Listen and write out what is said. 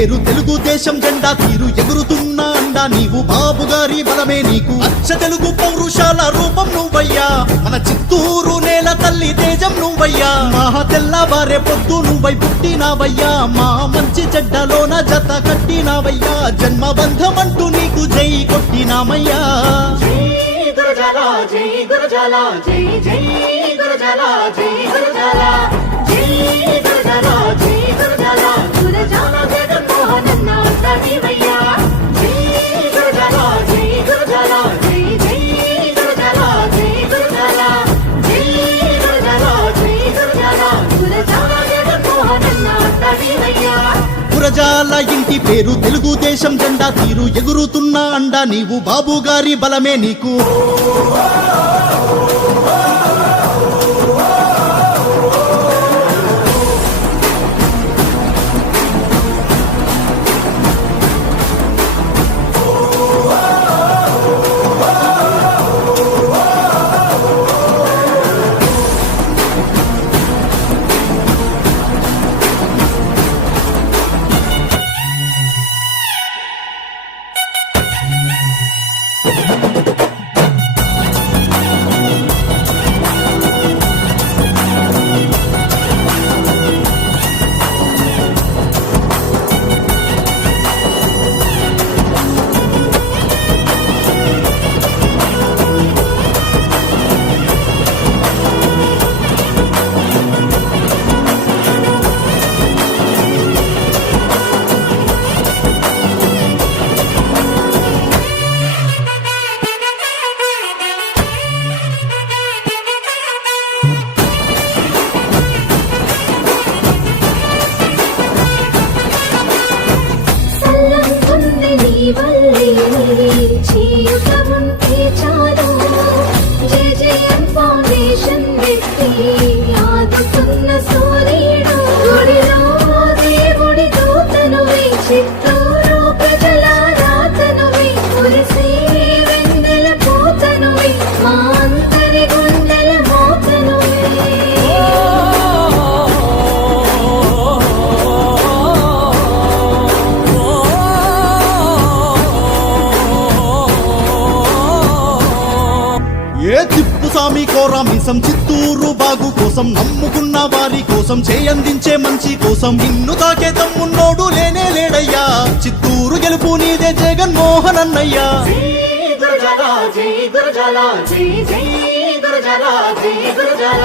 పేరు తెలుగుదేశం జెండా తీరు ఎగురుతున్నా అండా నీవు బాబు గారి బలమే నీకు అచ్చ తెలుగు పౌరుషాల రూపం నువ్వయ్యా మన చిత్తూరు నేల తల్లి తేజం నువ్వయ్యా మహా తెల్లవారే పొద్దు నువ్వై పుట్టినావయ్యా మా మంచి చెడ్డలోన జత కట్టినావయ్యా జన్మబంధమంటూ నీకు జై కొట్టినామయ్యా గురజాల జై గురజాల జై జై గురజాల జై గురజాల జై గురజాల జై గురజాల గురజాల జగన్మోహనన్న తడివయ్యా జై గురజాల జై గురజాల జై జై గురజాల జై గురజాల జై గురజాల జై గురజాల గురజాల జగన్మోహనన్న తడివయ్యా గురజాల ఇంటి పేరు తెలుగుదేశం జెండా తీరు ఎగురుతున్నా అండా నీవు బాబు గారి బలమే నీకు ఫౌండేషన్ వ్యక్తి ఆదుతున్న సూర్యుడు గుడిలో దేవుడి దూతను చిత్తూరు ప్రజల రాతను కురిసే వెన్నెల పూతను మా అంతరి గుండెల మోతను ఏ తిప్పుసామి కోరామిసం చిత్తూరు బాగు కోసం నమ్ముకున్న వారి కోసం చేయందించే మంచి కోసం నిన్ను తాకే తమ్మున్నోడు లేనే లేడయ్యా చిత్తూరు గెలుపు నీదే జగన్మోహన్ అన్నయ్యా గురజాల జై గురజాల జై జై గురజాల జై గురజాల